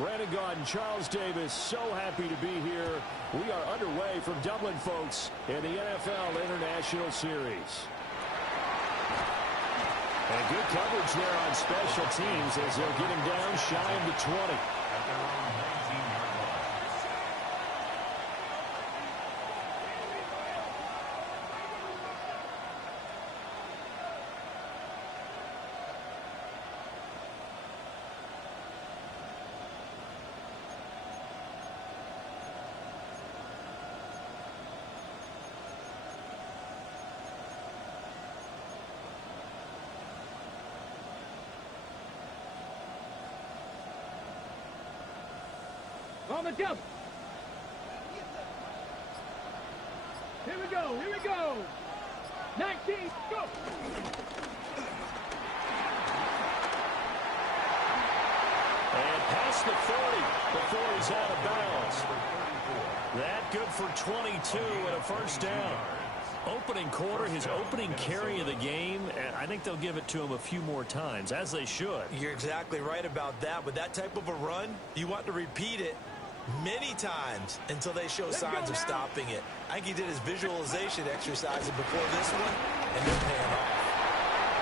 Brandon Gaudin, Charles Davis, so happy to be here. We are underway from Dublin, folks, in the NFL International Series. And good coverage there on special teams as they'll get him down shy of the 20. On the jump. Here we go. Here we go. 19. Go. And past the 40 before he's out of bounds. That good for 22 and a first down. Opening quarter, his opening carry of the game, and I think they'll give it to him a few more times, as they should. You're exactly right about that. With that type of a run, you want to repeat it many times until they show signs of stopping it. I think he did his visualization exercises before this one, and they're paying off.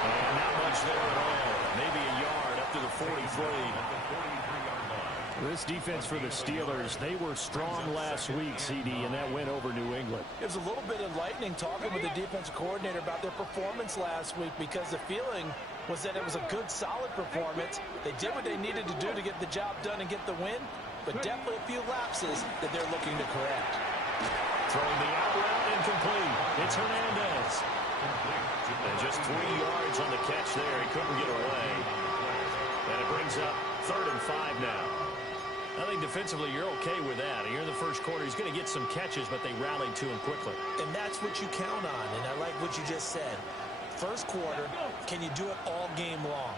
And not much there at all. Maybe a yard up to the 43. This defense for the Steelers, they were strong last week, CD, and that win over New England. It was a little bit enlightening talking with the defensive coordinator about their performance last week because the feeling was that it was a good, solid performance. They did what they needed to do to get the job done and get the win, but definitely a few lapses that they're looking to correct. Throwing the out route incomplete. It's Hernandez. And just 3 yards on the catch there. He couldn't get away. And it brings up 3rd and 5 now. I think defensively you're okay with that. Here in the first quarter, he's going to get some catches, but they rallied to him quickly. And that's what you count on, and I like what you just said. First quarter, can you do it all game long?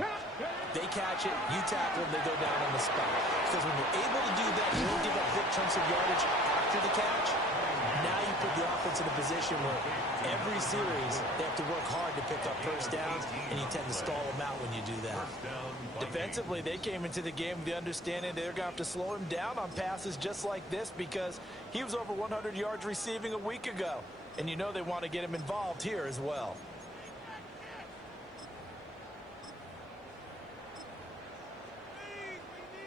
They catch it, you tackle them, they go down on the spot. Because when you're able to do that, you don't give up big chunks of yardage after the catch. Now you put the offense in a position where every series they have to work hard to pick up first downs, and you tend to stall them out when you do that. Defensively, they came into the game with the understanding they're going to have to slow him down on passes just like this because he was over 100 yards receiving a week ago. And you know they want to get him involved here as well.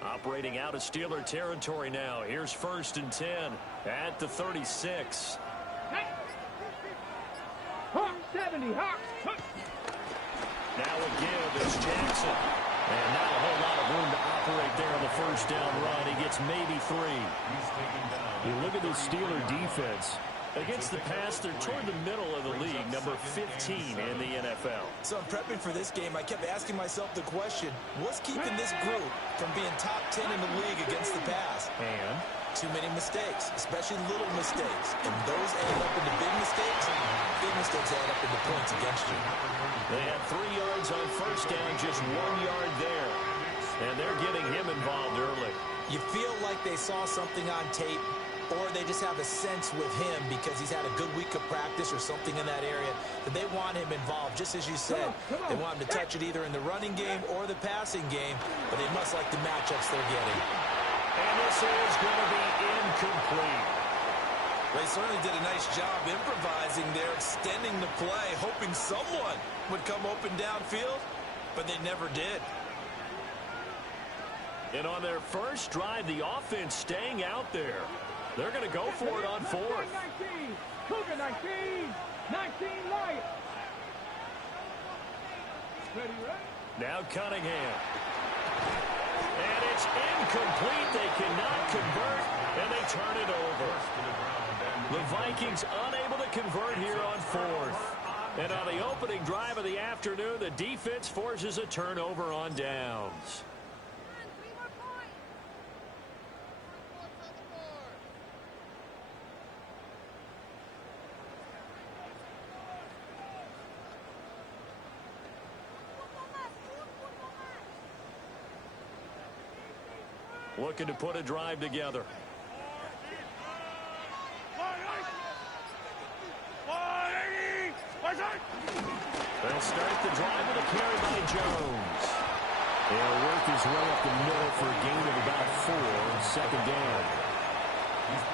Operating out of Steeler territory now. Here's 1st and 10 at the 36. Hawk 70. Hawk. Now a give. It's Jackson. And not a whole lot of room to operate there on the first down run. He gets maybe 3. You look at the Steeler defense. Against the pass, they're toward the middle of the league, number 15 in the NFL. So in prepping for this game, I kept asking myself the question, what's keeping this group from being top 10 in the league against the pass? And too many mistakes, especially little mistakes. And those add up into big mistakes. Big mistakes add up into points against you. They had 3 yards on first down, just 1 yard there. And they're getting him involved early. You feel like they saw something on tape, or they just have a sense with him because he's had a good week of practice or something in that area that they want him involved. Just as you said, they want him to touch it either in the running game or the passing game, but they must like the matchups they're getting. And this is going to be incomplete. They certainly did a nice job improvising there, extending the play, hoping someone would come open downfield, but they never did. And on their first drive, the offense staying out there. They're going to go for it on 4th. 19. Cougar 19. 19 light. Ready, right? Now Cunningham. And it's incomplete. They cannot convert, and they turn it over. The Vikings unable to convert here on 4th. And on the opening drive of the afternoon, the defense forces a turnover on downs. Looking to put a drive together. They'll start the drive with a carry by Jones. He'll work his way up the middle for a gain of about 4, second down.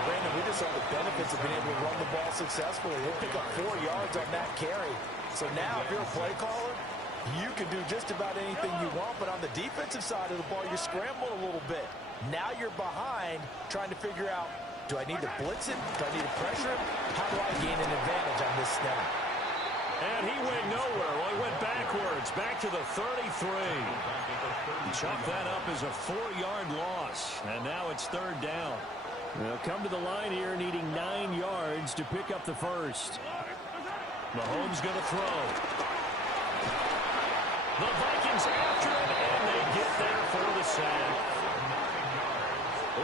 Brandon, we just saw the benefits of being able to run the ball successfully. They pick up 4 yards on that carry. So now, if you're a play caller, you can do just about anything you want. But on the defensive side of the ball, you're scrambling a little bit. Now you're behind, trying to figure out, do I need to blitz it? Do I need to pressure it? How do I gain an advantage on this snap? And he went nowhere. Well, he went backwards, back to the 33. Chalk that up as a 4-yard loss. And now it's third down. They'll come to the line here needing 9 yards to pick up the first. Mahomes going to throw. The Vikings after him, and they get there for the sack.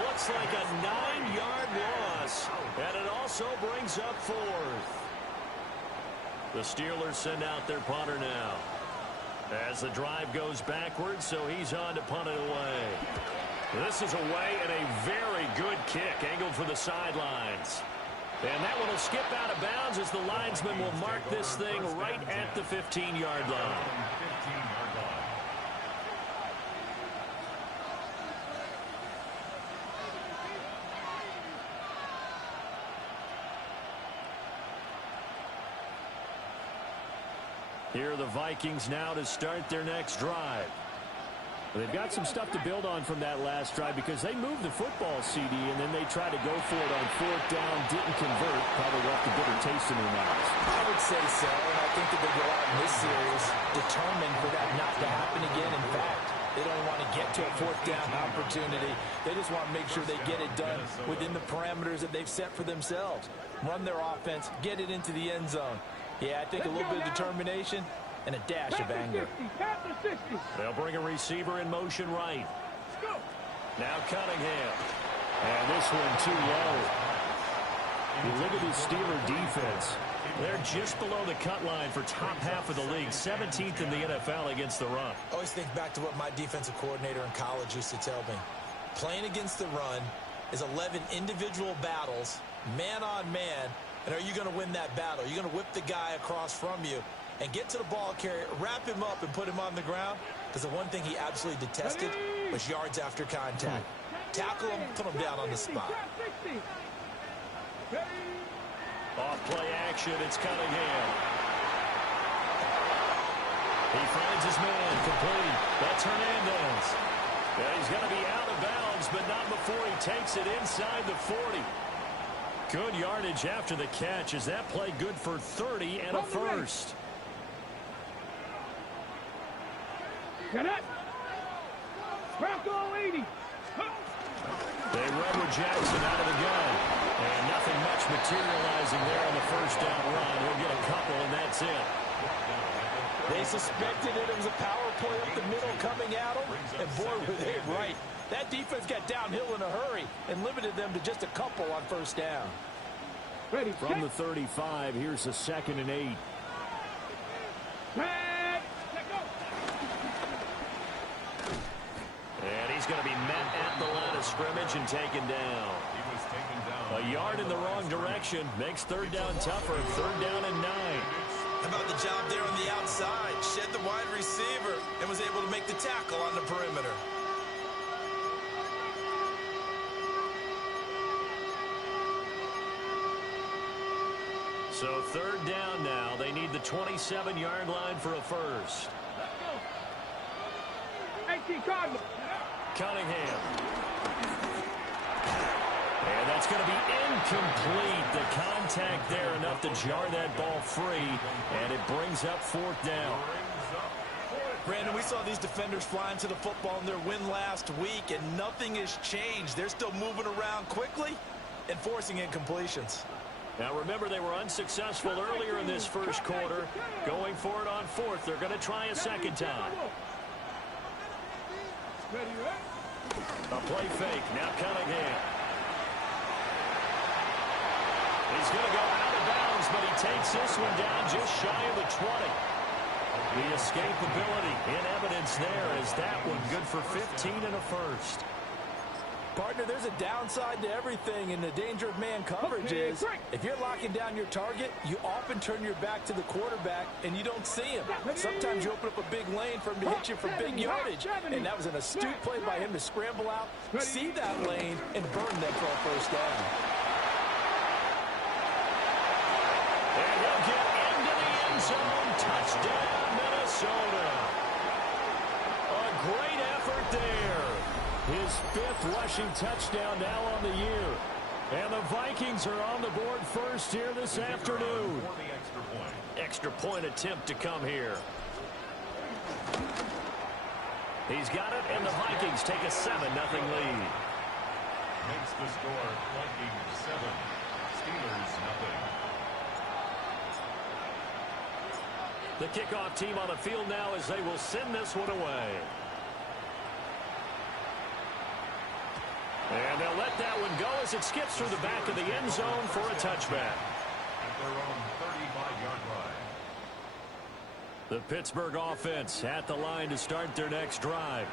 Looks like a 9-yard loss, and it also brings up 4th. The Steelers send out their punter now. As the drive goes backwards, so he's on to punt it away. This is away and a very good kick, angled for the sidelines. And that one will skip out of bounds as the linesman will mark this thing right at the 15-yard line. Here are the Vikings now to start their next drive. They've got some stuff to build on from that last drive because they moved the football, CD, and then they tried to go for it on 4th down, didn't convert, probably left a bitter taste in their mouths. I would say so, and I think that they go out in this series determined for that not to happen again. In fact, they don't want to get to a 4th down opportunity. They just want to make sure they get it done within the parameters that they've set for themselves. Run their offense, get it into the end zone. Yeah, I think a little bit of determination and a dash of anger. They'll bring a receiver in motion right. Now Cunningham. And this one too low. You look at this Steeler defense. They're just below the cut line for top half of the league. 17th in the NFL against the run. I always think back to what my defensive coordinator in college used to tell me. Playing against the run is 11 individual battles, man on man. And are you going to win that battle? Are you going to whip the guy across from you and get to the ball carrier, wrap him up, and put him on the ground? Because the one thing he absolutely detested was yards after contact. Tackle him, put him down on the spot. Off play action, it's Cunningham. He finds his man, complete. That's Hernandez. Yeah, he's going to be out of bounds, but not before he takes it inside the 40. Good yardage after the catch. Is that play good for 30 and a first? Get it. Bronco 80. They run with Jackson out of the gun. And nothing much materializing there on the first down run. We'll get a couple, and that's it. They suspected it was a power play up the middle coming at them. And boy, were they right. That defense got downhill in a hurry and limited them to just a couple on first down. Ready, from the 35, here's a 2nd and 8. And he's going to be met at the line of scrimmage and taken down. A yard in the wrong direction makes 3rd down tougher. 3rd down and 9. How about the job there on the outside? Shed the wide receiver and was able to make the tackle on the perimeter. So 3rd down now. They need the 27-yard line for a first. Cunningham. And that's going to be incomplete. The contact there enough to jar that ball free, and it brings up 4th down. Brandon, we saw these defenders flying to the football in their win last week, and nothing has changed. They're still moving around quickly and forcing incompletions. Now, remember, they were unsuccessful earlier in this first quarter. Going for it on 4th. They're going to try a second time. A play fake. Now Cunningham. He's going to go out of bounds, but he takes this one down just shy of the 20. The escapability in evidence there is that one good for 15 and a first. Partner, there's a downside to everything, and the danger of man coverage is if you're locking down your target, you often turn your back to the quarterback, and you don't see him. Sometimes you open up a big lane for him to hit you for big yardage, and that was an astute play by him to scramble out, see that lane, and burn them for a first down. And he'll get into the end zone. Touchdown, Minnesota. A great effort there. His 5th rushing touchdown now on the year. And the Vikings are on the board first here this afternoon. Extra point attempt to come here. He's got it, and the Vikings take a 7-0 lead. Makes the score Vikings 7, Steelers 0. The kickoff team on the field now as they will send this one away. And they'll let that one go as it skips through the back of the end zone for a touchback. At their own 35-yard line. The Pittsburgh offense at the line to start their next drive.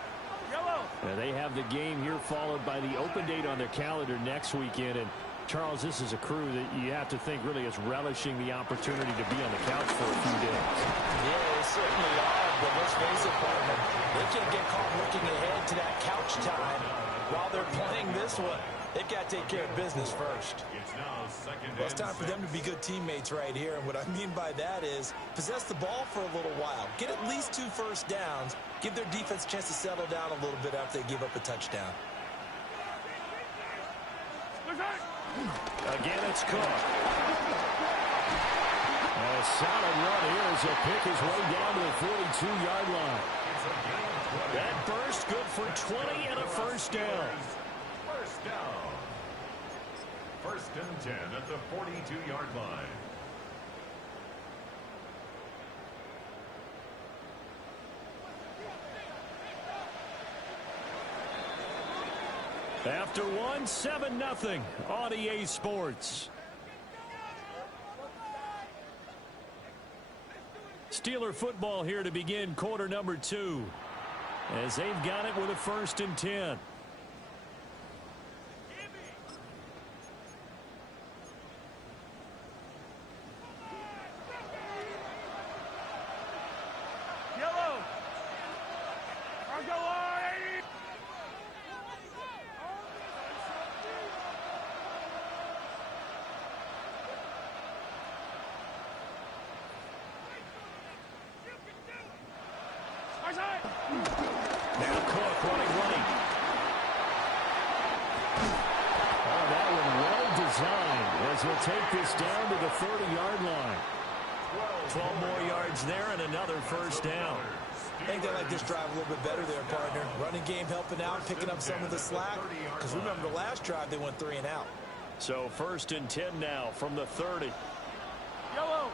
Yellow. They have the game here followed by the open date on their calendar next weekend. And Charles, this is a crew that you have to think really is relishing the opportunity to be on the couch for a few days. Yeah, they certainly are, but let's face it, partner, they can't get caught looking ahead to that couch time while they're playing this one. They've got to take care of business first. It's now second Well, it's time for them to be good teammates right here, and what I mean by that is possess the ball for a little while, get at least 2 first downs, give their defense a chance to settle down a little bit after they give up a touchdown. Again, it's Cook. A solid run here as he'll pick his way down to the 42-yard line. That burst good for 20 and a first down. First down. 1st and 10 at the 42-yard line. After one, 7-0 on EA Sports. Steeler football here to begin quarter number 2. As they've got it with a 1st and 10. Yellow. I'll go on. Now Cook running right. Oh, that one well designed as he'll take this down to the 30-yard line. 12 more yards there and another first down. I think they like this drive a little bit better there, partner. Running game helping out, picking up some of the slack. Because remember, the last drive they went 3 and out. So 1st and 10 now from the 30. Yellow.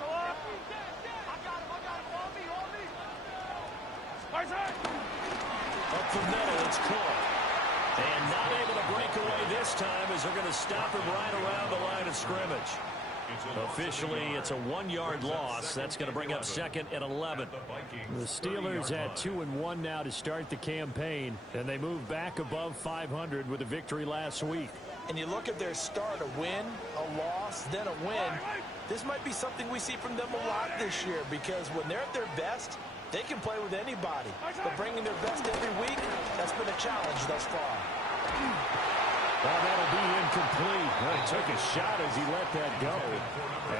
Go up. Up the middle, it's Cook. And not able to break away this time as they're going to stop him right around the line of scrimmage. Officially, it's a 1-yard loss. That's going to bring up 2nd and 11. The Steelers at 2-1 now to start the campaign, and they move back above 500 with a victory last week. And you look at their start, a win, a loss, then a win. This might be something we see from them a lot this year because when they're at their best, they can play with anybody. But bringing their best every week, that's been a challenge thus far. Well, that'll be incomplete. Well, he took a shot as he let that go.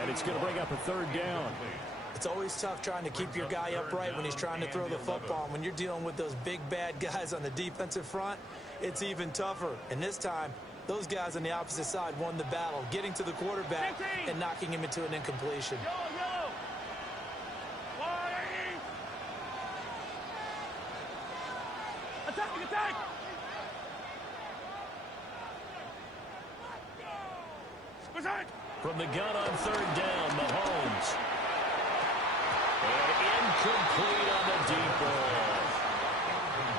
And it's going to bring up a 3rd down. It's always tough trying to keep your guy upright when he's trying to throw the football. When you're dealing with those big, bad guys on the defensive front, it's even tougher. And this time, those guys on the opposite side won the battle, getting to the quarterback and knocking him into an incompletion. Attack! From the gun on 3rd down, Mahomes. And incomplete on the deep ball.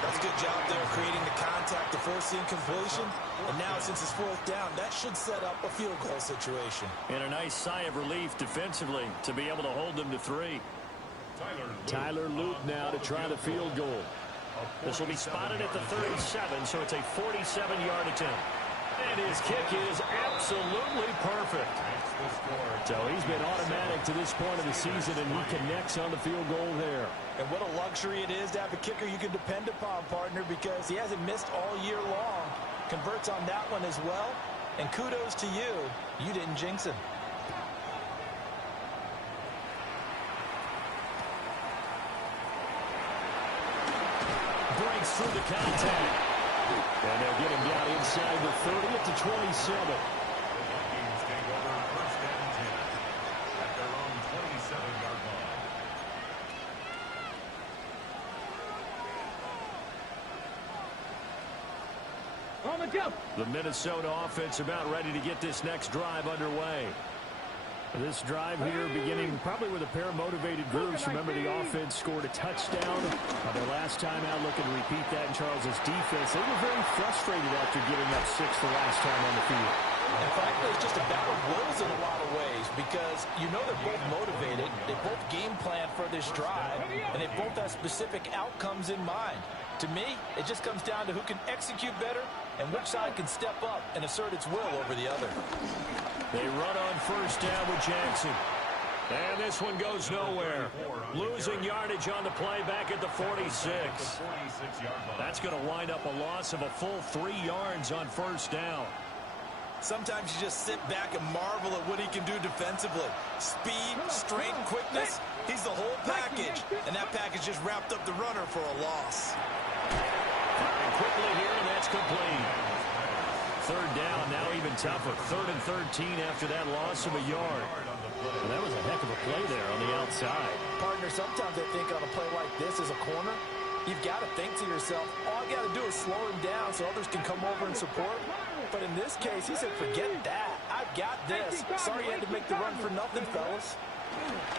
That's a good job there creating the contact to force the incompletion. And now since it's 4th down, that should set up a field goal situation. And a nice sigh of relief defensively to be able to hold them to 3. Tyler Luke now to try the field goal. This will be spotted at the 37, so it's a 47-yard attempt. And his kick is absolutely perfect. So he's been automatic to this point of the season, and he connects on the field goal there. And what a luxury it is to have a kicker you can depend upon, partner, because he hasn't missed all year long. Converts on that one as well. And kudos to you. You didn't jinx him. Breaks through the contact. And they'll get him down inside the 30 at the 27. Vikings take over first and 10 at their own 27-yard line. On the jump. The Minnesota offense about ready to get this next drive underway. This drive here beginning probably with a pair of motivated groups. Remember, the offense scored a touchdown their last time out. Looking to repeat that in Charles's defense. They were very frustrated after giving up 6 the last time on the field. And frankly, it's just a battle of wills in a lot of ways because you know they're both motivated. They both game plan for this drive, and they both have specific outcomes in mind. To me, it just comes down to who can execute better and which side can step up and assert its will over the other. They run on first down with Jackson. And this one goes nowhere. Losing yardage on the play back at the 46. That's going to wind up a loss of a full 3 yards on first down. Sometimes you just sit back and marvel at what he can do defensively. Speed, strength, quickness. He's the whole package. And that package just wrapped up the runner for a loss. Firing quickly here, and that's complete. Third down, now even tougher. 3rd and 13 after that loss of a yard. Well, that was a heck of a play there on the outside. Partner, sometimes I think on a play like this as a corner, you've got to think to yourself, all I got to do is slow him down so others can come over and support. But in this case, he said, forget that. I've got this. Sorry you had to make the run for nothing, fellas.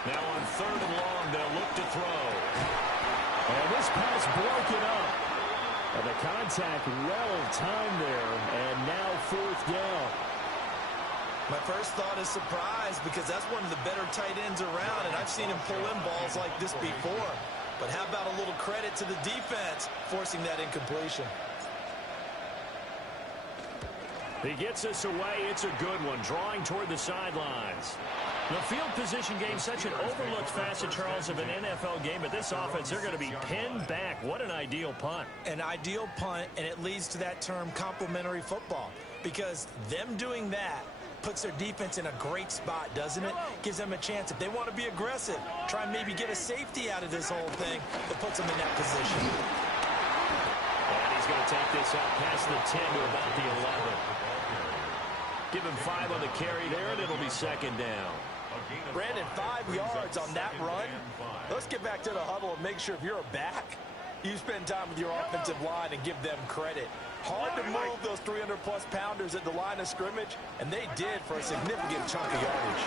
Now on 3rd and long, they'll look to throw. And this pass broken up. And the contact well timed there. And now 4th down. My first thought is surprise because that's one of the better tight ends around, and I've seen him pull in balls like this before. But how about a little credit to the defense forcing that incompletion? He gets us away. It's a good one. Drawing toward the sidelines. The field position game, such an overlooked facet, Charles, of an NFL game. But this offense, they're going to be pinned back. What an ideal punt. An ideal punt, and it leads to that term complementary football. Because them doing that puts their defense in a great spot, doesn't it? Gives them a chance. If they want to be aggressive, try and maybe get a safety out of this whole thing, it puts them in that position. And he's going to take this out past the 10 to about the 11. Give him 5 on the carry there, and it'll be 2nd down. Brandon, 5 yards on that run. Let's get back to the huddle and make sure if you're a back, you spend time with your offensive line and give them credit. Hard to move those 300-plus pounders at the line of scrimmage, and they did for a significant chunk of yardage.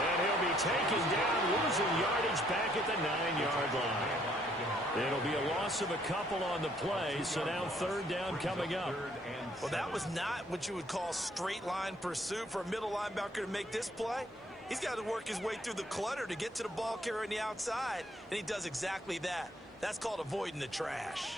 And he'll be taken down, losing yardage back at the 9-yard line. It'll be a loss of a couple on the play, so now 3rd down coming up. Well, that was not what you would call straight line pursuit for a middle linebacker to make this play. He's got to work his way through the clutter to get to the ball carrier on the outside, and he does exactly that. That's called avoiding the trash.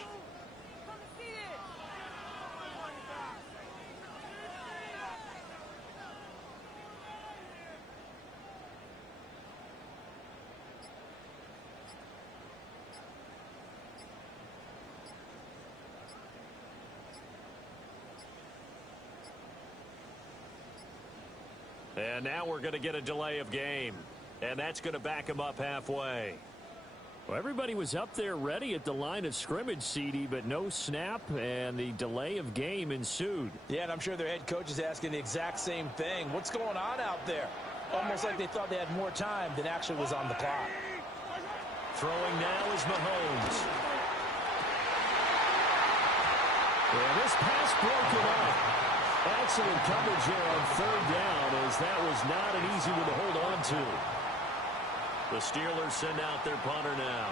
And now we're going to get a delay of game. And that's going to back him up halfway. Well, everybody was up there ready at the line of scrimmage, CD, but no snap, and the delay of game ensued. Yeah, and I'm sure their head coach is asking the exact same thing. What's going on out there? Almost like they thought they had more time than actually was on the clock. Throwing now is Mahomes. And this pass broken up. Excellent coverage there on 3rd down, as that was not an easy one to hold on to. The Steelers send out their punter now,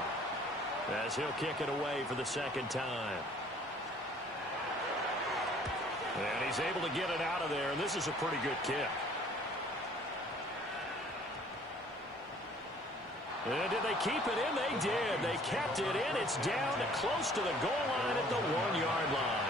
as he'll kick it away for the 2nd time. And he's able to get it out of there, and this is a pretty good kick. And did they keep it in? They did. They kept it in. It's down close to the goal line at the 1-yard line.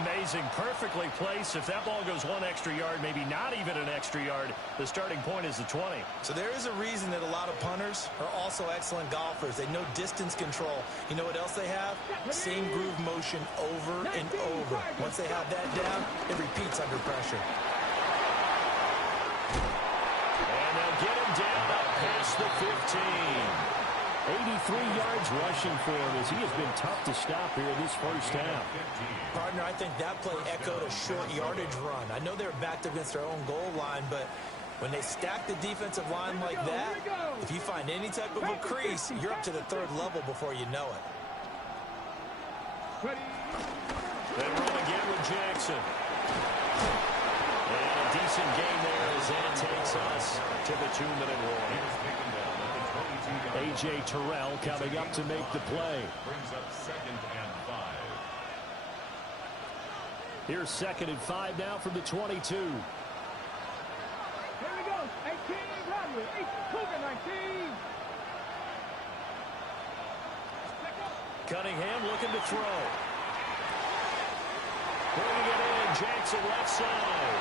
Amazing. Perfectly placed. If that ball goes one extra yard, maybe not even an extra yard, the starting point is the 20. So there is a reason that a lot of punters are also excellent golfers. They know distance control. You know what else they have? Same groove motion over and over. Once they have that down, it repeats under pressure. And they'll get him down up past the 15. 83 yards rushing for him as he has been tough to stop here this first half. Partner, I think that play echoed a short yardage run. I know they were backed against their own goal line, but when they stack the defensive line like that, if you find any type of a crease, you're up to the third level before you know it. They run again with Jackson. And a decent game there as that takes us to the 2-minute warning. A.J. Terrell coming up to make the play. Brings up 2nd and 5. Here's 2nd and 5 now from the 22. Here we go. 18, Broadway. 19. Cunningham looking to throw. Bringing it in. Jackson left side.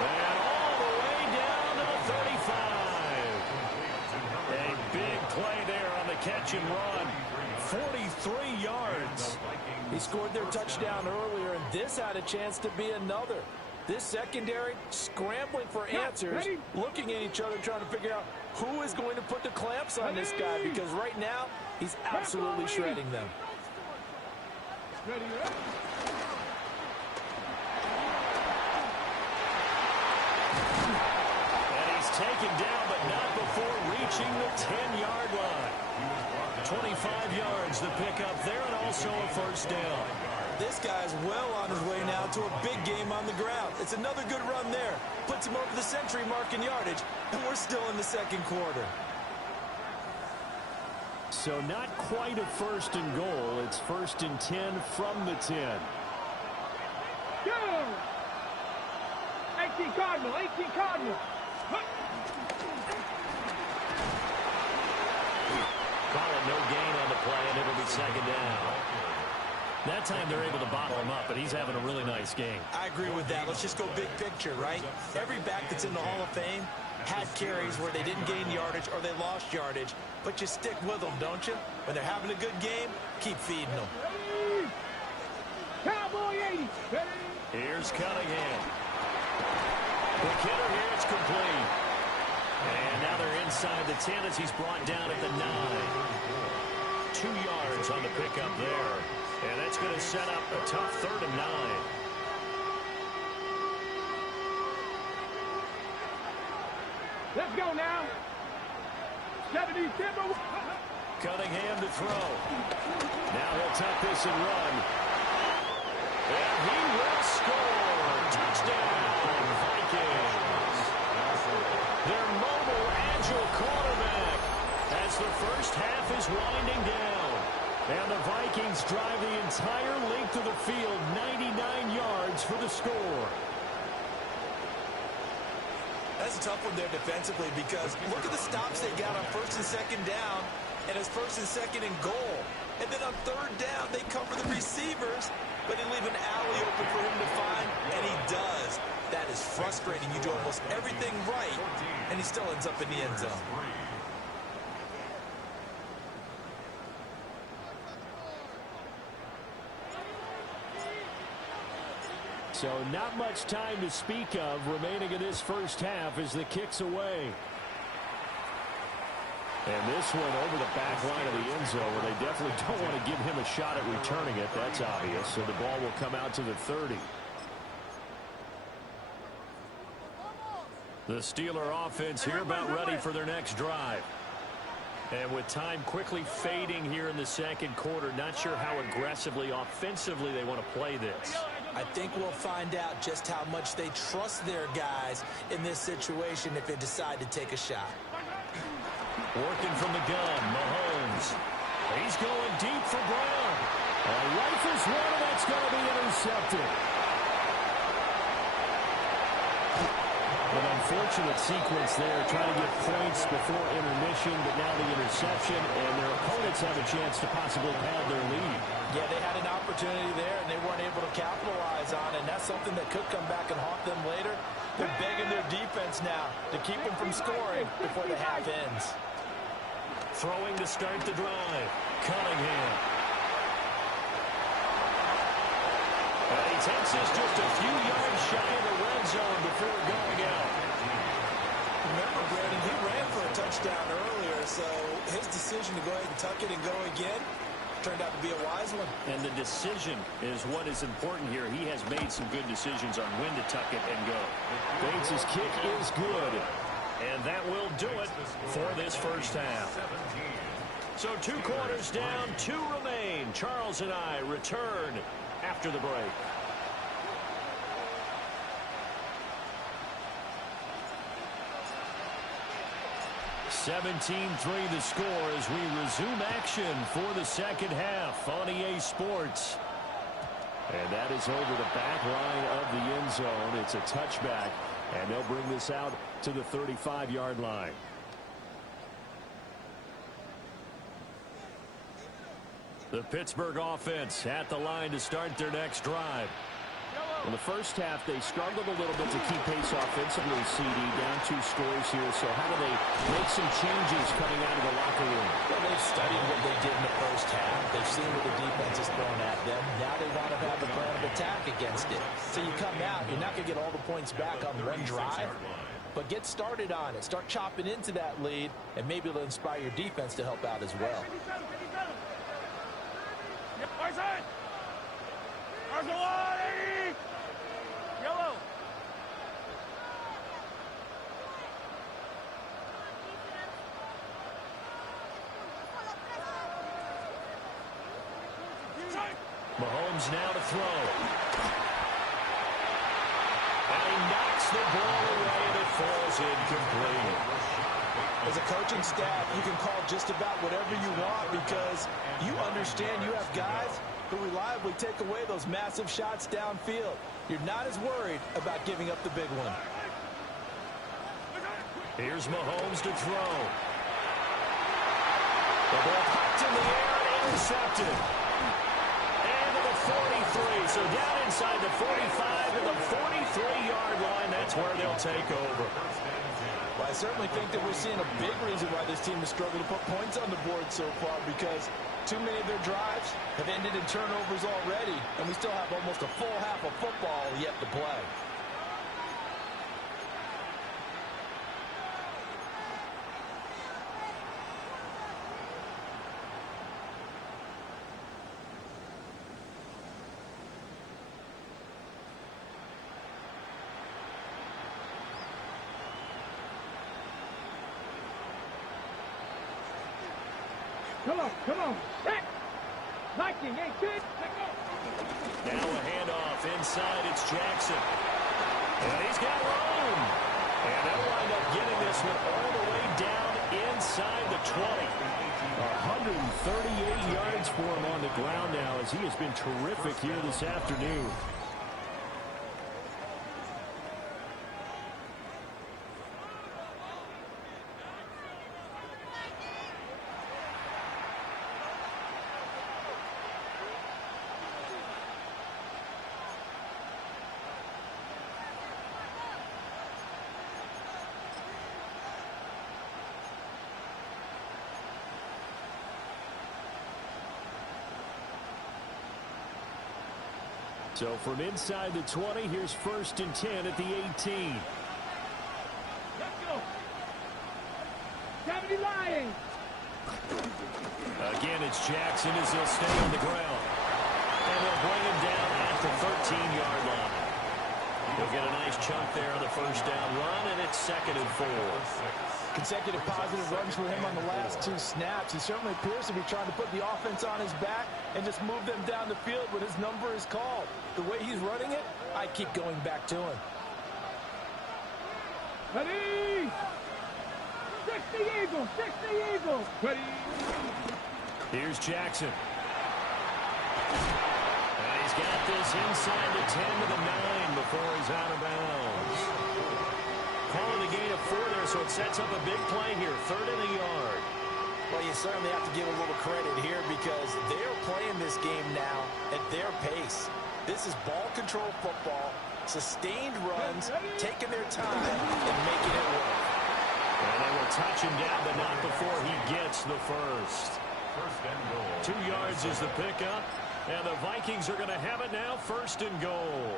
And all the way down to the 35. A big play there on the catch and run. 43 yards. He scored their touchdown earlier, and this had a chance to be another. This secondary scrambling for answers, looking at each other, trying to figure out who is going to put the clamps on this guy, because right now he's absolutely shredding them. Ready. And he's taken down, but not before reaching the 10-yard line. 25 yards the pickup there, and also a first down. This guy's well on his way now to a big game on the ground. It's another good run there. Puts him over the century mark in yardage, and we're still in the second quarter. So not quite a 1st and goal. It's 1st and 10 from the 10. Go! 18 Cardinal. Calling no gain on the play, and it'll be 2nd down. That time they're able to bottle him up, but he's having a really nice game. I agree with that. Let's just go big picture, right? Every back that's in the Hall of Fame had carries where they didn't gain yardage or they lost yardage, but you stick with them, don't you? When they're having a good game, keep feeding them. Cowboy 80. Ready. Here's Cunningham. The kidder here, it's complete. And now they're inside the 10 as he's brought down at the 9. 2 yards on the pickup there. And that's going to set up a tough 3rd and 9. Let's go now. 77. Cunningham to throw. Now he'll tuck this and run. And he will score. Touchdown, Vikings. Their mobile, agile quarterback as the first half is winding down. And the Vikings drive the entire length of the field, 99 yards for the score. That's a tough one there defensively because look at the stops they got on 1st and 2nd down, and it's 1st and 2nd and goal. And then on 3rd down, they cover the receivers, but they leave an alley open for him to find, and he does. That is frustrating. You do almost everything right, and he still ends up in the end zone. So not much time to speak of remaining in this first half as the kick's away. And this one over the back line of the end zone where they definitely don't want to give him a shot at returning it. That's obvious. So the ball will come out to the 30. The Steeler offense here about ready for their next drive. And with time quickly fading here in the second quarter, not sure how aggressively, offensively they want to play this. I think we'll find out just how much they trust their guys in this situation if they decide to take a shot. Working from the gun, Mahomes. He's going deep for Brown. Rifles one, and that's going to be intercepted. An unfortunate sequence there, trying to get points before intermission, but now the interception, and their opponents have a chance to possibly pad their lead. Yeah, they had an opportunity there, and they weren't able to capitalize on it, and that's something that could come back and haunt them later. They're begging their defense now to keep them from scoring before the half ends. Throwing to start the drive, Cunningham. And he takes this just a few yards shy of the red zone before going out. Remember, Brandon, he ran for a touchdown earlier, so his decision to go ahead and tuck it and go again turned out to be a wise one. And the decision is what is important here. He has made some good decisions on when to tuck it and go. Bates' kick is good. And that will do it for this first half. So 2 quarters down, 2 remain. Charles and I return after the break. (17-3) the score as we resume action for the second half on EA Sports. And that is over the back line of the end zone. It's a touchback, and they'll bring this out to the 35-yard line. The Pittsburgh offense at the line to start their next drive. In the first half, they struggled a little bit to keep pace offensively, CD, down 2 scores here. So how do they make some changes coming out of the locker room? Well, they've studied what they did in the first half. They've seen what the defense has thrown at them. Now they want to have a plan of attack against it. So you come out, you're not going to get all the points back on one drive, but get started on it. Start chopping into that lead, and maybe it'll inspire your defense to help out as well. Yellow. Mahomes now to throw. And he knocks the ball away and it falls incomplete. As a coaching staff, you can call just about whatever you want because you understand you have guys who reliably take away those massive shots downfield. You're not as worried about giving up the big one. Here's Mahomes to throw. The ball popped in the air and intercepted. And to the 43. So down inside the 45 to the 43-yard line. That's where they'll take over. Well, I certainly think that we're seeing a big reason why this team has struggled to put points on the board so far because too many of their drives have ended in turnovers already, and we still have almost a full half of football yet to play. Come on. Back. Viking, hey, kid. Now a handoff inside. It's Jackson. And he's got room. And they'll wind up getting this one all the way down inside the 20. 138 yards for him on the ground now as he has been terrific here this afternoon. So from inside the 20, here's 1st and 10 at the 18. Let's go. Gravity lying. Again, it's Jackson as he'll stay on the ground. And they'll bring him down at the 13-yard line. He'll get a nice chunk there on the first down run, and it's 2nd and 4. Consecutive positive runs for him on the last 2 snaps. He certainly appears to be trying to put the offense on his back and just move them down the field when his number is called. The way he's running it, I keep going back to him. Ready. 60 Eagles. 60 Eagles. Ready. Here's Jackson. And he's got this inside the 10 to the 9 before he's out of bounds. calling the gain of 4 there, so it sets up a big play here. 3rd and a yard. Well, you certainly have to give a little credit here because they're playing this game now at their pace. This is ball control football, sustained runs, taking their time, and making it work. And they will touch him down, but not before he gets the first. 2 yards is the pickup, and the Vikings are going to have it now, 1st and goal.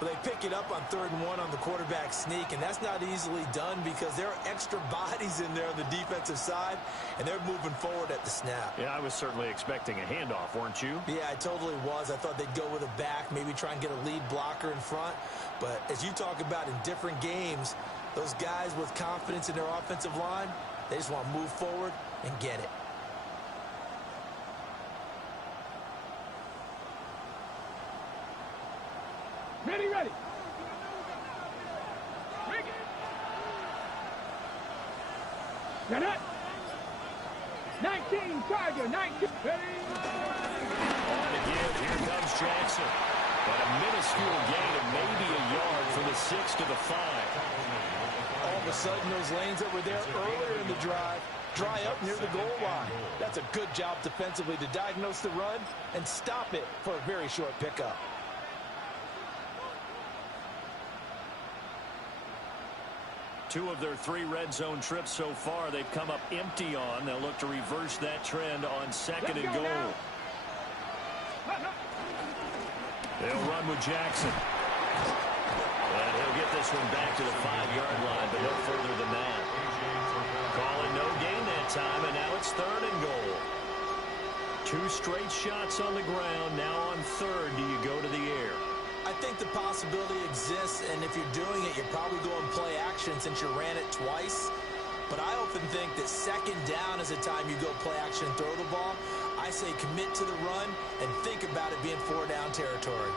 Well, they pick it up on 3rd and 1 on the quarterback sneak, and that's not easily done because there are extra bodies in there on the defensive side, and they're moving forward at the snap. Yeah, I was certainly expecting a handoff, weren't you? Yeah, I totally was. I thought they'd go with a back, maybe try and get a lead blocker in front. But as you talk about in different games, those guys with confidence in their offensive line, they just want to move forward and get it. Ready, ready. Bring it. Got it. 19, Tiger, 19. Ready. On again, here comes Jackson. But a minuscule gain of maybe a yard from the 6 to the 5. All of a sudden, those lanes that were there earlier in the drive dry up near the goal line. That's a good job defensively to diagnose the run and stop it for a very short pickup. Two of their 3 red zone trips so far, they've come up empty on. They'll look to reverse that trend on 2nd and goal. They'll run with Jackson. And he'll get this one back to the 5-yard line, but no further than that. Calling no gain that time, and now it's 3rd and goal. 2 straight shots on the ground. Now on 3rd, do you go to the air? I think the possibility exists, and if you're doing it, you're probably going play action since you ran it twice. But I often think that 2nd down is the time you go play action and throw the ball. I say commit to the run and think about it being 4-down territory.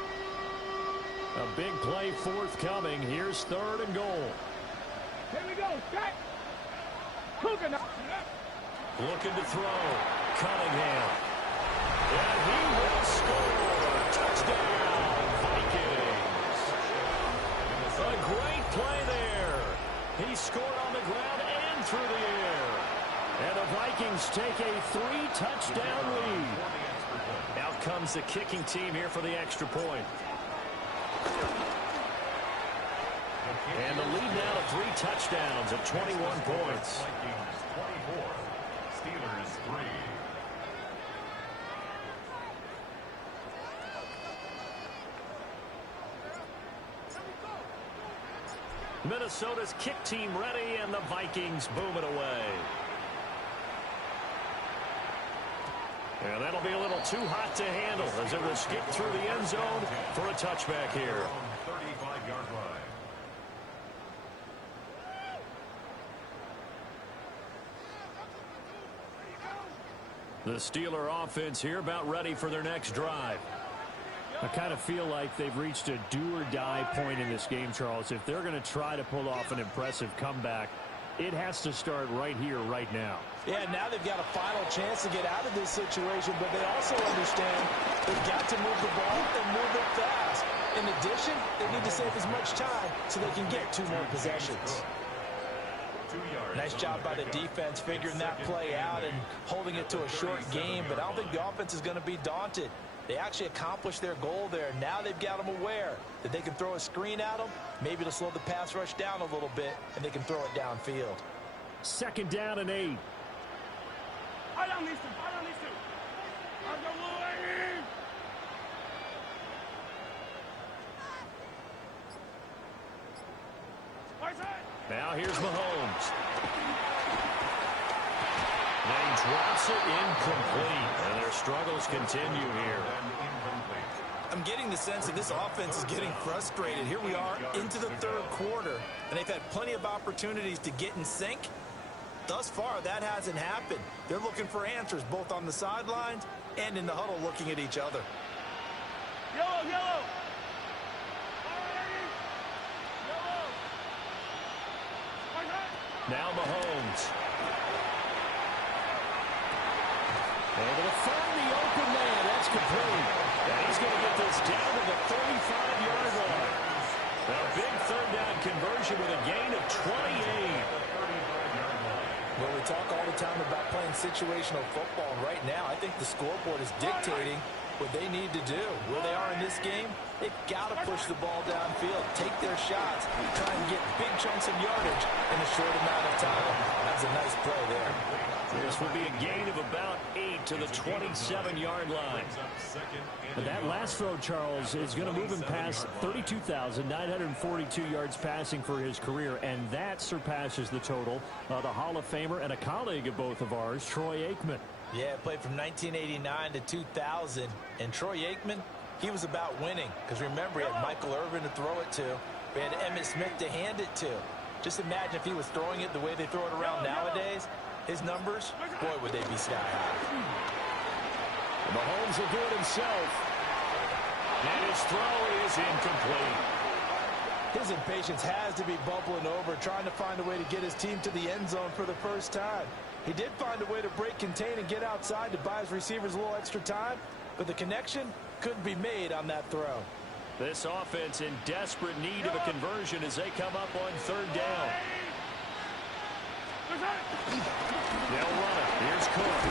A big play forthcoming. Here's 3rd and goal. Here we go. Strike. Cougar. Looking to throw. Cunningham. And he will score. Touchdown, Vikings. A great play there. He scored on the ground and through the air. And the Vikings take a 3-touchdown lead. Out comes the kicking team here for the extra point. And the lead now to 3 touchdowns at 21 points. Vikings 24, Steelers 3. Minnesota's kick team ready, and the Vikings boom it away. And that'll be a little too hot to handle as it will skip through the end zone for a touchback here. 35-yard line. The Steeler offense here about ready for their next drive. I kind of feel like they've reached a do-or-die point in this game, Charles. If they're going to try to pull off an impressive comeback, it has to start right here, right now. Yeah, now they've got a final chance to get out of this situation, but they also understand they've got to move the ball and move it fast. In addition, they need to save as much time so they can get 2 more possessions. Nice job by the defense figuring that play out and holding it to a short game, but I don't think the offense is going to be daunted. They actually accomplished their goal there. Now they've got them aware that they can throw a screen at them, maybe to slow the pass rush down a little bit, and they can throw it downfield. 2nd down and 8. I don't need to. I'm going away. Now here's Mahomes. And he drops it incomplete. And their struggles continue here. I'm getting the sense that this offense is getting frustrated. Here we are into the 3rd quarter, and they've had plenty of opportunities to get in sync. Thus far, that hasn't happened. They're looking for answers both on the sidelines and in the huddle looking at each other. Yellow, yellow. Now Mahomes. Able to find the open man. That's complete. And he's going to get this down to the 35-yard line. A big third down conversion with a gain of 28. Well, we talk all the time about playing situational football. And right now, I think the scoreboard is dictating what they need to do. Where they are in this game, they've got to push the ball downfield, take their shots, try and get big chunks of yardage in a short amount of time. That's a nice play there. This will be a gain of about 8 to the 27-yard line. But that last throw, Charles, is going to move him past 32,942 yards passing for his career, and that surpasses the total of the Hall of Famer and a colleague of both of ours, Troy Aikman. Yeah, played from 1989 to 2000, and Troy Aikman, he was about winning. Because remember, he had Michael Irvin to throw it to. We had Emmitt Smith to hand it to. Just imagine if he was throwing it the way they throw it around nowadays. His numbers, boy, would they be sky high. Mahomes will do it himself. And his throw is incomplete. His impatience has to be bubbling over, trying to find a way to get his team to the end zone for the first time. He did find a way to break contain and get outside to buy his receivers a little extra time, but the connection couldn't be made on that throw. This offense in desperate need of a conversion as they come up on third down. They'll run it. Here's Cook.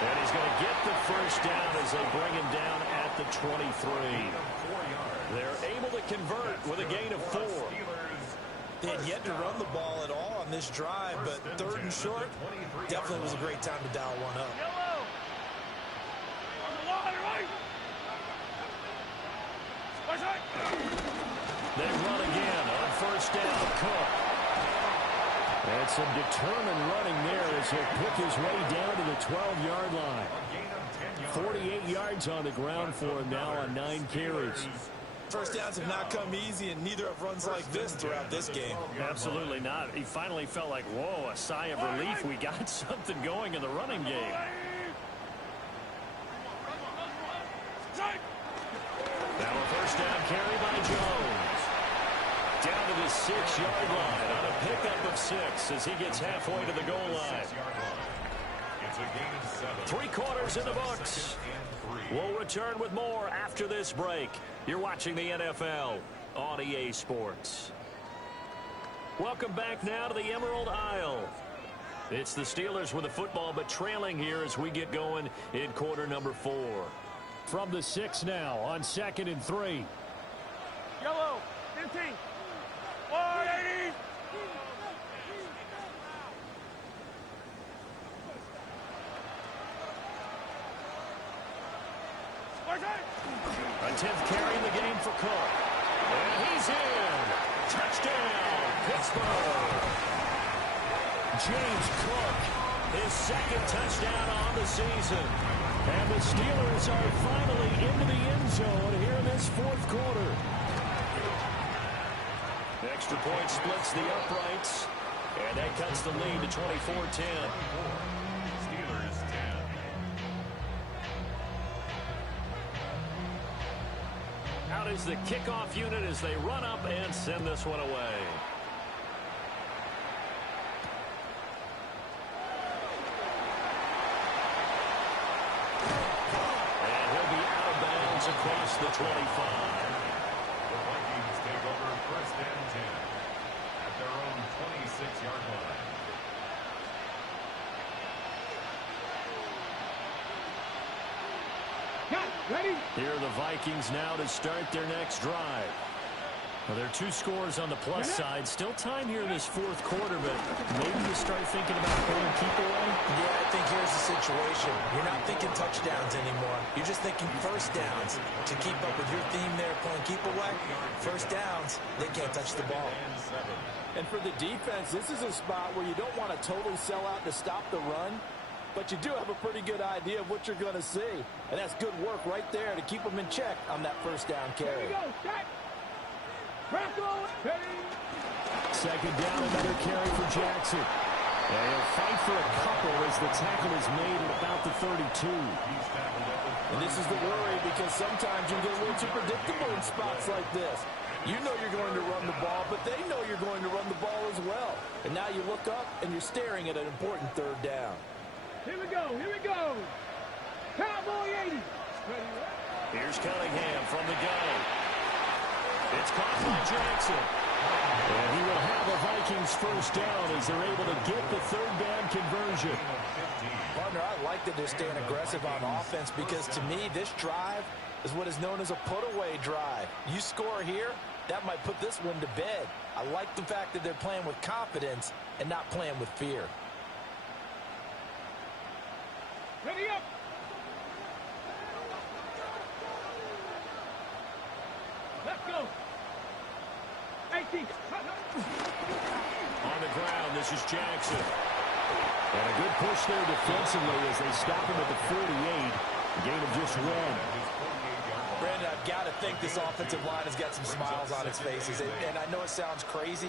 And he's going to get the first down as they bring him down at the 23. They're able to convert with a gain of 4. They had yet to run the ball at all on this drive, but third and short definitely was a great time to dial one up. They run again on first down. Cook. And some determined running there as he'll pick his way down to the 12-yard line. 48 yards on the ground for him now on 9 carries. First downs have not come easy, and neither have runs like this throughout this game. Absolutely not. He finally felt like, whoa, a sigh of relief. We got something going in the running game. Now a first down carry by Jones. Down to the 6-yard line on a pickup of 6 as he gets halfway to the goal line. 3 quarters in the books. We'll return with more after this break. You're watching the NFL on EA Sports. Welcome back now to the Emerald Isle. It's the Steelers with the football, but trailing here as we get going in quarter number 4. From the 6 now on 2nd and 3. Yellow, 15. 180. A 10th carry in the game for Cook. And he's in. Touchdown, Pittsburgh. James Cook, his 2nd touchdown on the season. And the Steelers are finally into the end zone here in this 4th quarter. Extra point splits the uprights. And that cuts the lead to 24-10. Out is the kickoff unit as they run up and send this one away. And he'll be out of bounds across the 25. The Vikings take over 1st and 10 at their own 26-yard line. Ready? Here are the Vikings now to start their next drive. Well, there are 2 scores on the plus side. Still time here in this 4th quarter, but maybe you start thinking about playing keep away. Yeah, I think here's the situation. You're not thinking touchdowns anymore. You're just thinking first downs. To keep up with your theme there, playing keep away, first downs, they can't touch the ball. And for the defense, this is a spot where you don't want to totally sell out to stop the run, but you do have a pretty good idea of what you're going to see. And that's good work right there to keep them in check on that first down carry. Here we go. Check. Rocco. Ready. 2nd down, another carry for Jackson. And he'll fight for a couple as the tackle is made at about the 32. And this is the worry because sometimes you get a little too predictable in spots like this. You know you're going to run the ball, but they know you're going to run the ball as well. And now you look up and you're staring at an important 3rd down. Here we go. Here we go. Cowboy 80. Ready. Here's Cunningham from the gun. It's caught by Jackson. And he will have a Vikings first down as they're able to get the third down conversion. Partner, I like that they're staying aggressive on offense because to me, this drive is what is known as a put-away drive. You score here, that might put this one to bed. I like the fact that they're playing with confidence and not playing with fear. Ready up. Let's go. 18. On the ground, this is Jackson. And a good push there defensively as they stop him at the 48. A gain of just one. Brandon, I've got to think this offensive line has got some smiles on its faces. And I know it sounds crazy,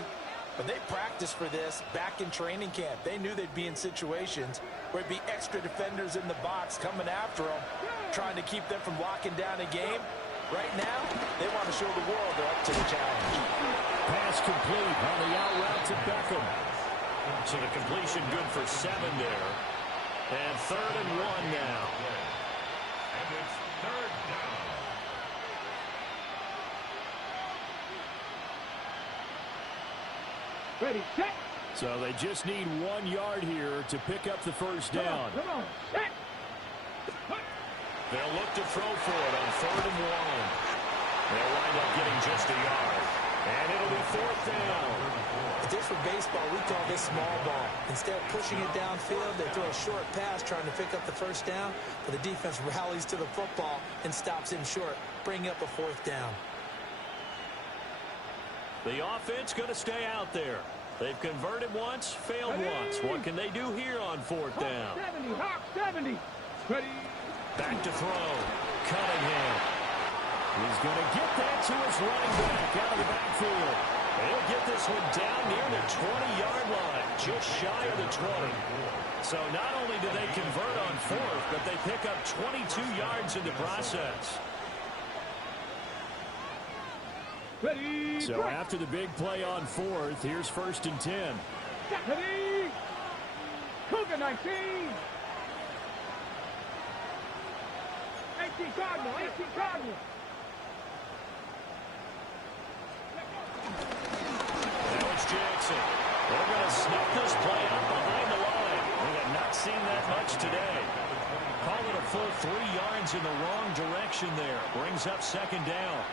but they practiced for this back in training camp. They knew they'd be in situations where it'd be extra defenders in the box coming after them, trying to keep them from locking down a game. Right now, they want to show the world they're up to the challenge. Pass complete on the out route to Beckham. So the completion good for 7 there. And 3rd and 1 now. And it's 3rd down. Ready, set. So they just need 1 yard here to pick up the first down. Come on, set. They'll look to throw for it on 3rd and 1. They'll wind up getting just a yard. And it'll be 4th down. If this were baseball, we call this small ball. Instead of pushing it downfield, they throw a short pass trying to pick up the first down, but the defense rallies to the football and stops him short, bringing up a 4th down. The offense going to stay out there. They've converted once, failed once. What can they do here on 4th down? 70, Hawk 70. Ready. Back to throw. Cunningham. He's going to get that to his running back out of the backfield. They'll get this one down near the 20-yard line, just shy of the 20. So not only do they convert on 4th, but they pick up 22 yards in the process. Ready. So after the big play on 4th, here's 1st and 10. Ready. Cougar 19. 18 Cardinal, 18 Cardinal. Now it's Jackson. They're going to snuff this play out behind the line. We have not seen that much today. Call it a full 3 yards in the wrong direction there. Brings up 2nd down.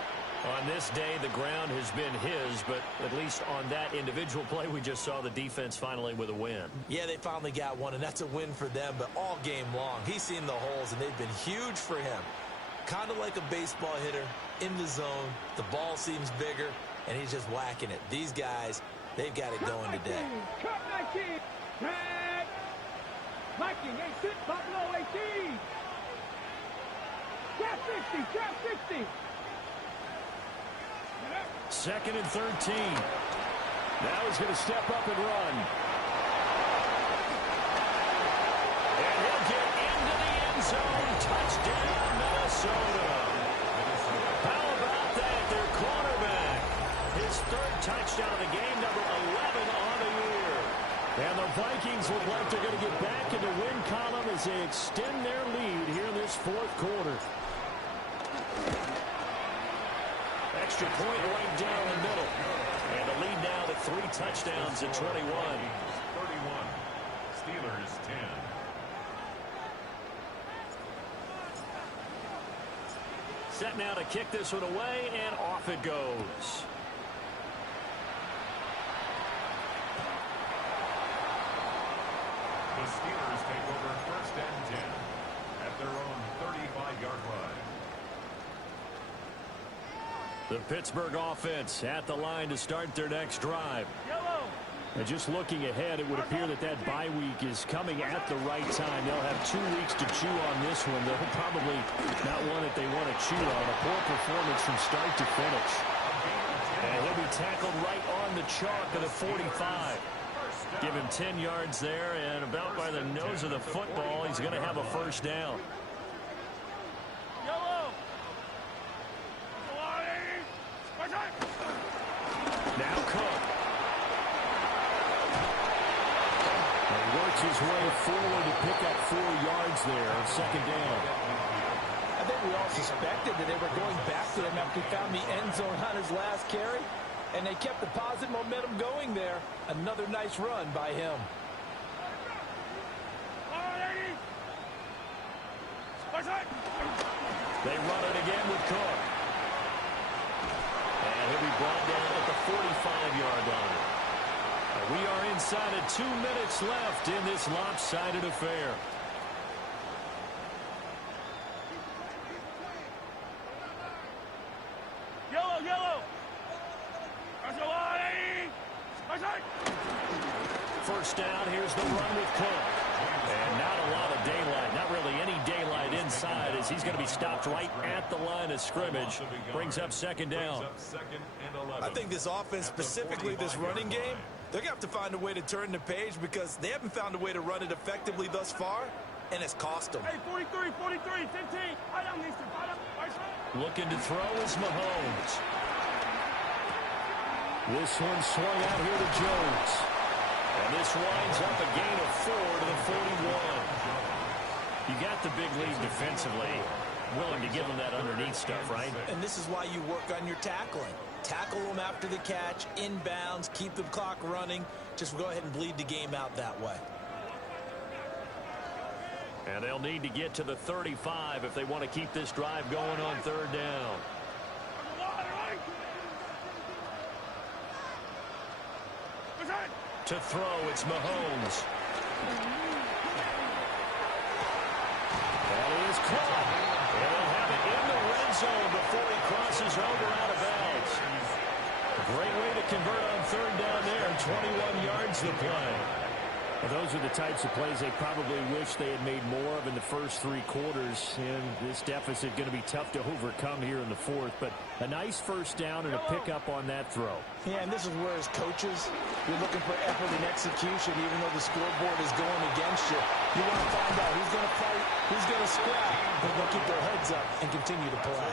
On this day, the ground has been his, but at least on that individual play, we just saw the defense finally with a win. Yeah, they finally got one, and that's a win for them, but all game long, he's seen the holes, and they've been huge for him. Kind of like a baseball hitter in the zone. The ball seems bigger, and he's just whacking it. These guys, they've got it going today. Cut 19. Tag. Viking 18. Buffalo 18. Trap 60. Trap 60. 2nd and 13. Now he's going to step up and run. And he'll get into the end zone. Touchdown, Minnesota. How about that? Their quarterback. His 3rd touchdown of the game, number 11 on the year. And the Vikings look like they're going to get back in the win column as they extend their lead here in this 4th quarter. Extra point right down the middle. And the lead now to 3 touchdowns at 21. 31. Steelers 10. Set now to kick this one away, and off it goes. The Steelers take over 1st and 10 at their own 35-yard line. The Pittsburgh offense at the line to start their next drive. And just looking ahead, it would appear that that bye week is coming at the right time. They'll have 2 weeks to chew on this one. They'll probably not one that they want to chew on. A poor performance from start to finish. And he'll be tackled right on the chalk of the 45. Give him 10 yards there, and about by the nose of the football, he's going to have a 1st down. Now Cook. And works his way forward to pick up 4 yards there on 2nd down. I think we all suspected that they were going back to him after he found the end zone on his last carry, and they kept the positive momentum going there. Another nice run by him. They run it again with Cook. And he'll be brought down at the 45-yard line. We are inside of 2 minutes left in this lopsided affair. Yellow. First down, here's the run with Cook. And not a lot of daylight, not really any daylight inside as he's going to be stopped right at the line of scrimmage. Brings up second down. I think this offense, specifically this running game, they're going to have to find a way to turn the page because they haven't found a way to run it effectively thus far, and it's cost them. Hey, 43, 15. Looking to throw is Mahomes. This one swung out here to Jones. And this winds up a gain of 4 to the 41. You got the big lead defensively. Willing to give them that underneath stuff, right? And this is why you work on your tackling. Tackle them after the catch, inbounds, keep the clock running. Just go ahead and bleed the game out that way. And they'll need to get to the 35 if they want to keep this drive going on third down. To throw, it's Mahomes. That is caught. And they'll have it in the red zone before he crosses over out of bounds. Great way to convert on third down there. 21 yards to play. Well, those are the types of plays they probably wish they had made more of in the first 3 quarters. And this deficit going to be tough to overcome here in the fourth. But a nice first down and a pickup on that throw. Yeah, and this is where, as coaches, you're looking for effort and execution, even though the scoreboard is going against you. You want to find out who's going to fight, who's going to scrap, but they'll keep their heads up and continue to play.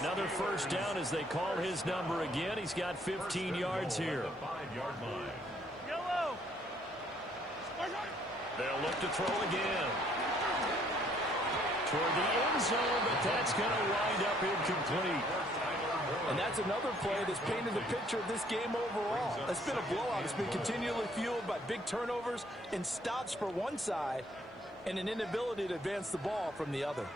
Another first down as they call his number again. He's got 15 yards here. They'll look to throw again. Toward the end zone, but that's going to wind up incomplete. And that's another play that's painted the picture of this game overall. It's been a blowout. It's been continually fueled by big turnovers and stops for one side and an inability to advance the ball from the other.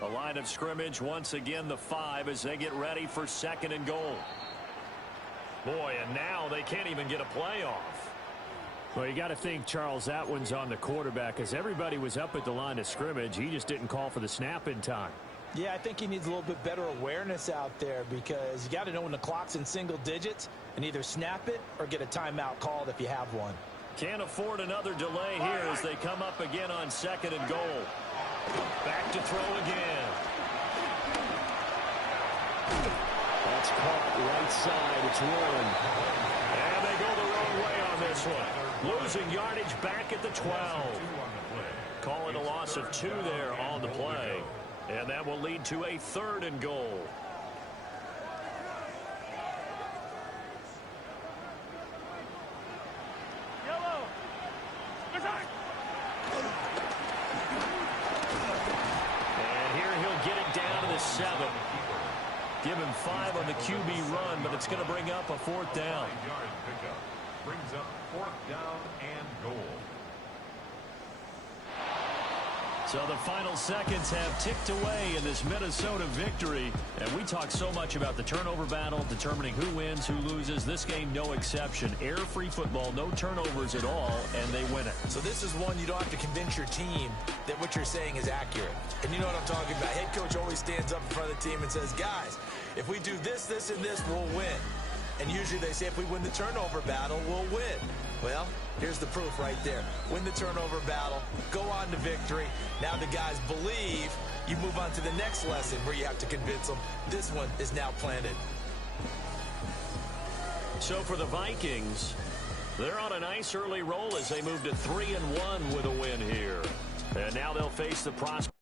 The line of scrimmage once again the 5 as they get ready for second and goal. Boy, and now they can't even get a play off. Well, you got to think, Charles, that one's on the quarterback as everybody was up at the line of scrimmage. He just didn't call for the snap in time. Yeah, I think he needs a little bit better awareness out there because you got to know when the clock's in single digits and either snap it or get a timeout called if you have one. Can't afford another delay here as they come up again on second and goal. Back to throw again. That's caught right side. It's rolling. And they go the wrong way on this one. Losing yardage back at the 12. Call it a loss of 2 there on the play. And that will lead to a third and goal. Give him 5 on the QB run, but it's going to bring up a 4th down. Brings up 4th down and goal. So the final seconds have ticked away in this Minnesota victory. And we talk so much about the turnover battle, determining who wins, who loses. This game, no exception. Error-free football, no turnovers at all, and they win it. So this is one you don't have to convince your team that what you're saying is accurate. And you know what I'm talking about. Head coach always stands up in front of the team and says, guys, if we do this, this, and this, we'll win. And usually they say if we win the turnover battle, we'll win. Well, here's the proof right there. Win the turnover battle, go on to victory. Now the guys believe. You move on to the next lesson where you have to convince them. This one is now planted. So for the Vikings, they're on a nice early roll as they move to 3-1 with a win here. And now they'll face the prospect.